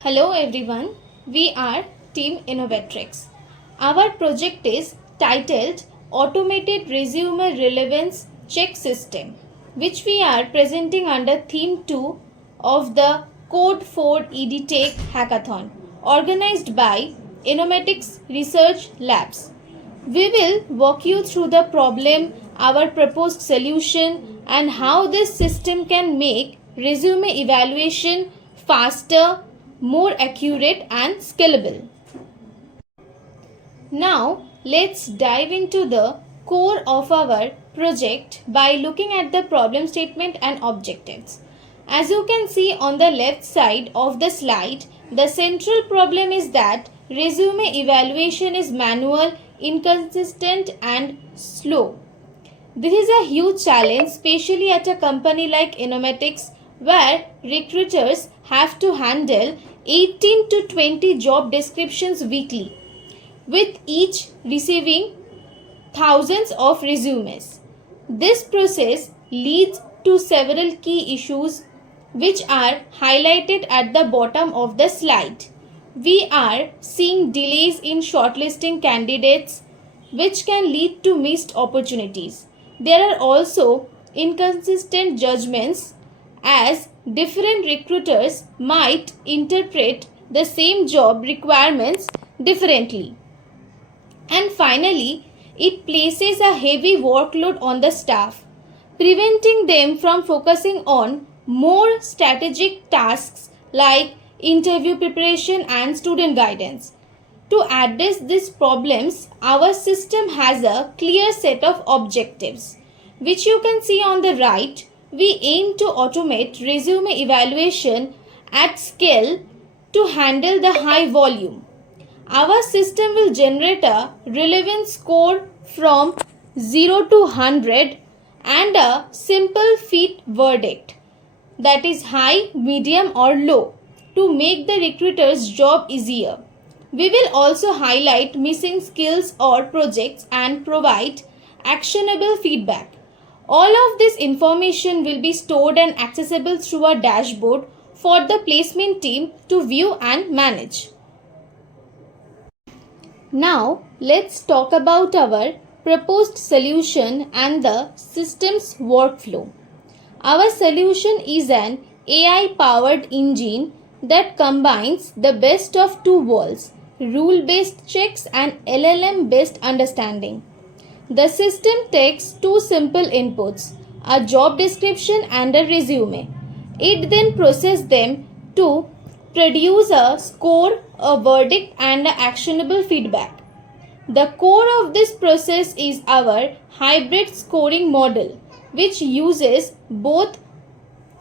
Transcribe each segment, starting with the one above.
Hello everyone, we are Team Innovatrix. Our project is titled Automated Resume Relevance Check System, which we are presenting under Theme 2 of the Code for EdTech Hackathon organized by Innovatrix Research Labs. We will walk you through the problem, our proposed solution, and how this system can make resume evaluation faster, more accurate, and scalable. Now, let's dive into the core of our project by looking at the problem statement and objectives. As you can see on the left side of the slide, the central problem is that resume evaluation is manual, inconsistent, and slow. This is a huge challenge, especially at a company like Innovatrix, where recruiters have to handle 18 to 20 job descriptions weekly, with each receiving thousands of resumes. This process leads to several key issues which are highlighted at the bottom of the slide. We are seeing delays in shortlisting candidates, which can lead to missed opportunities. There are also inconsistent judgments, as different recruiters might interpret the same job requirements differently. And finally, it places a heavy workload on the staff, preventing them from focusing on more strategic tasks like interview preparation and student guidance. To address these problems, our system has a clear set of objectives, which you can see on the right. We aim to automate resume evaluation at scale to handle the high volume. Our system will generate a relevance score from 0 to 100 and a simple fit verdict, that is high, medium, or low, to make the recruiter's job easier. We will also highlight missing skills or projects and provide actionable feedback. All of this information will be stored and accessible through a dashboard for the placement team to view and manage. Now, let's talk about our proposed solution and the system's workflow. Our solution is an AI-powered engine that combines the best of two worlds, rule-based checks and LLM-based understanding. The system takes two simple inputs, a job description and a resume. It then processes them to produce a score, a verdict, and actionable feedback. The core of this process is our hybrid scoring model, which uses both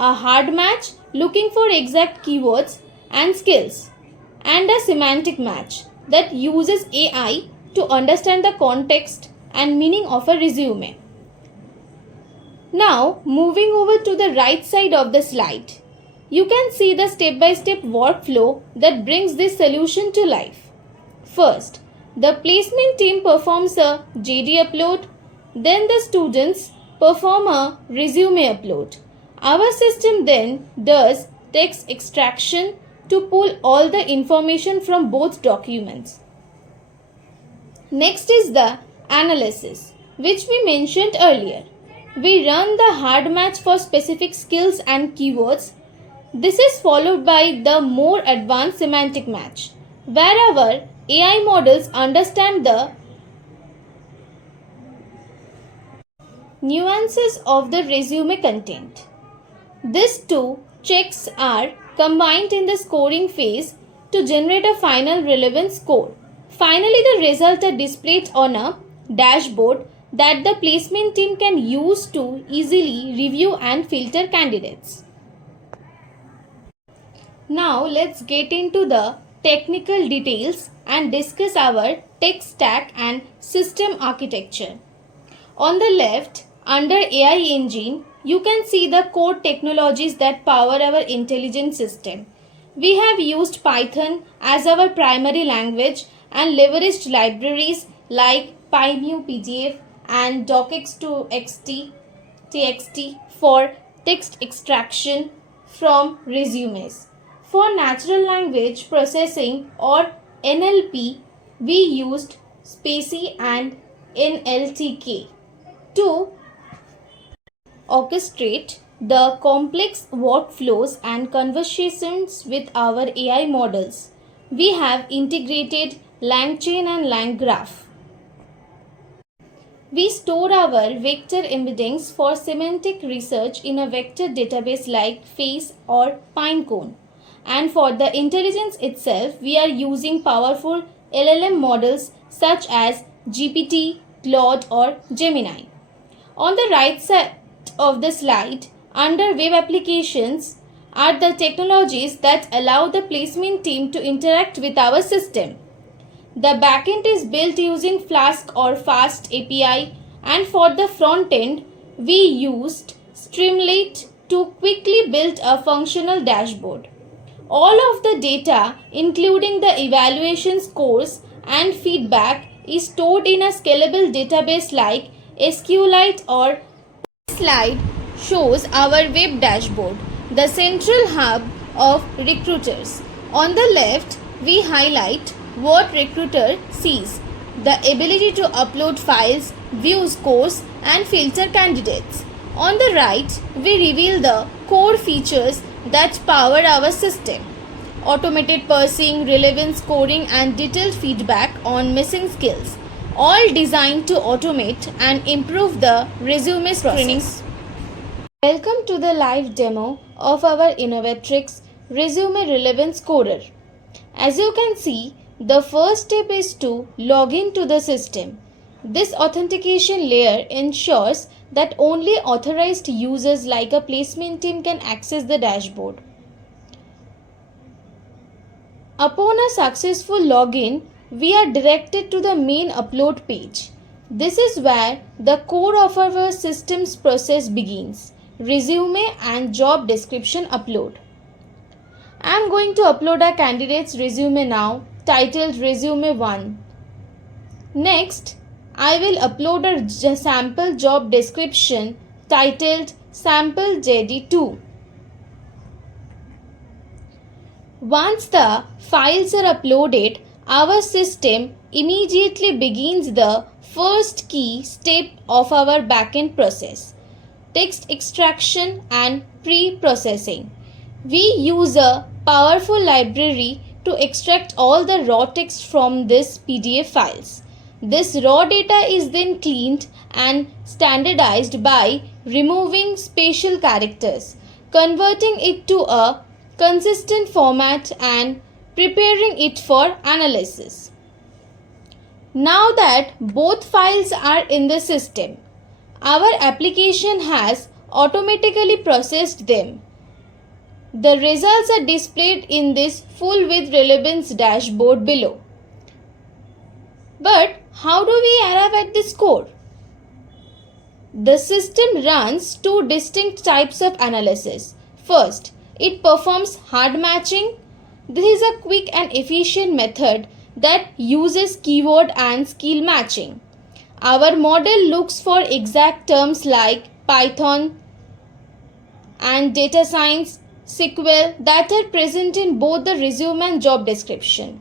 a hard match looking for exact keywords and skills, and a semantic match that uses AI to understand the context and meaning of a resume. Now, moving over to the right side of the slide, you can see the step-by-step workflow that brings this solution to life. First, the placement team performs a JD upload, then the students perform a resume upload. Our system then does text extraction to pull all the information from both documents. Next is the analysis, which we mentioned earlier. We run the hard match for specific skills and keywords. This is followed by the more advanced semantic match, where our AI models understand the nuances of the resume content. These two checks are combined in the scoring phase to generate a final relevance score. Finally, the results are displayed on a dashboard that the placement team can use to easily review and filter candidates. Now, let's get into the technical details and discuss our tech stack and system architecture. On the left, under AI engine, you can see the core technologies that power our intelligent system. We have used Python as our primary language and leveraged libraries like PyMu and DOCX to TXT for text extraction from resumes. For natural language processing or NLP, we used SPACY and NLTK to orchestrate the complex workflows and conversations with our AI models. We have integrated LangChain and LangGraph. We store our vector embeddings for semantic research in a vector database like FACE or Pinecone. And for the intelligence itself, we are using powerful LLM models such as GPT, Claude or Gemini. On the right side of the slide, under web applications, are the technologies that allow the placement team to interact with our system. The backend is built using Flask or Fast API, and for the front end, we used Streamlit to quickly build a functional dashboard. All of the data, including the evaluation scores and feedback, is stored in a scalable database like SQLite or slide shows our web dashboard, the central hub of recruiters. On the left, we highlight what recruiter sees: the ability to upload files, view scores and filter candidates. On the right, we reveal the core features that power our system: automated parsing, relevance scoring and detailed feedback on missing skills, all designed to automate and improve the resume screening. Welcome to the live demo of our Innovatrix Resume Relevance Scorer. As you can see, the first step is to log into the system. This authentication layer ensures that only authorized users like a placement team can access the dashboard. Upon a successful login, we are directed to the main upload page. This is where the core of our system's process begins: resume and job description upload. I am going to upload a candidate's resume now, titled Resume 1. Next, I will upload a sample job description titled Sample JD2. Once the files are uploaded, our system immediately begins the first key step of our backend process: text extraction and pre-processing. We use a powerful library to extract all the raw text from these PDF files. This raw data is then cleaned and standardized by removing special characters, converting it to a consistent format and preparing it for analysis. Now that both files are in the system, our application has automatically processed them. The results are displayed in this full width relevance dashboard below. But how do we arrive at this score? The system runs two distinct types of analysis. First, it performs hard matching. This is a quick and efficient method that uses keyword and skill matching. Our model looks for exact terms like Python and data science, SQL that are present in both the resume and job description.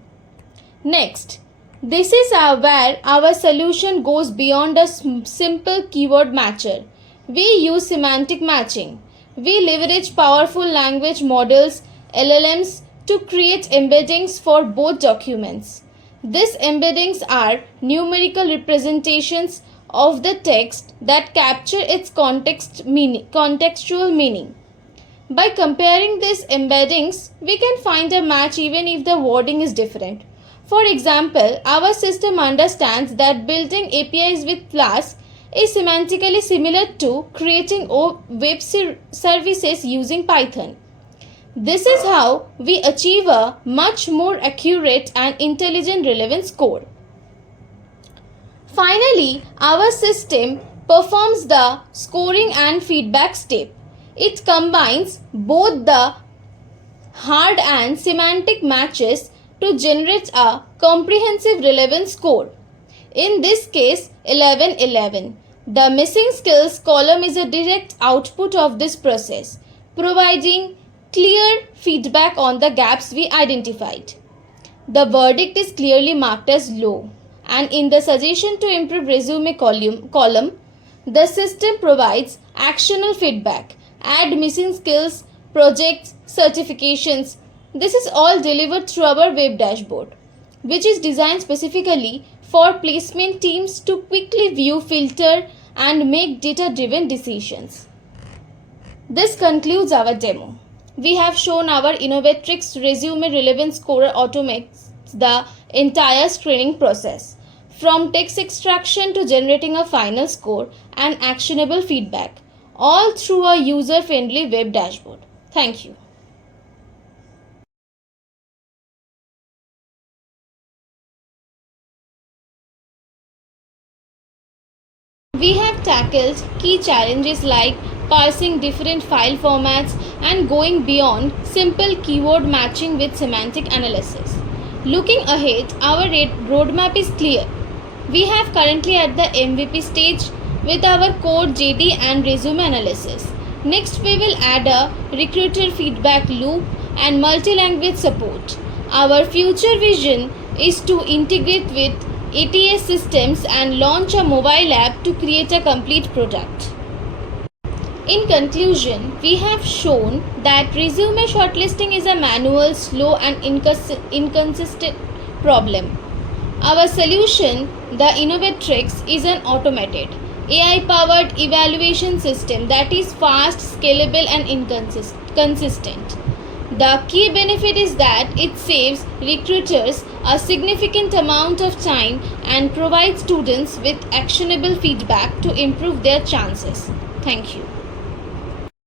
Next, this is where our solution goes beyond a simple keyword matcher. We use semantic matching. We leverage powerful language models, LLMs, to create embeddings for both documents. These embeddings are numerical representations of the text that capture its contextual meaning. By comparing these embeddings, we can find a match even if the wording is different. For example, our system understands that building APIs with Flask is semantically similar to creating web services using Python. This is how we achieve a much more accurate and intelligent relevance score. Finally, our system performs the scoring and feedback step. It combines both the hard and semantic matches to generate a comprehensive relevance score. In this case, 1111. The missing skills column is a direct output of this process, providing clear feedback on the gaps we identified. The verdict is clearly marked as low, and in the suggestion to improve resume column, the system provides actionable feedback, add missing skills, projects, certifications. This is all delivered through our web dashboard, which is designed specifically for placement teams to quickly view, filter, and make data-driven decisions. This concludes our demo. We have shown our Innovatrix resume relevance score automates the entire screening process, from text extraction to generating a final score and actionable feedback, all through a user-friendly web dashboard. Thank you. We have tackled key challenges like parsing different file formats and going beyond simple keyword matching with semantic analysis. Looking ahead, our roadmap is clear. We have currently at the MVP stage with our core JD and resume analysis. Next, we will add a recruiter feedback loop and multi-language support. Our future vision is to integrate with ATS systems and launch a mobile app to create a complete product. In conclusion, we have shown that resume shortlisting is a manual, slow and inconsistent problem. Our solution, the Innovatrix, is an automated, AI-powered evaluation system that is fast, scalable and consistent. The key benefit is that it saves recruiters a significant amount of time and provides students with actionable feedback to improve their chances. Thank you.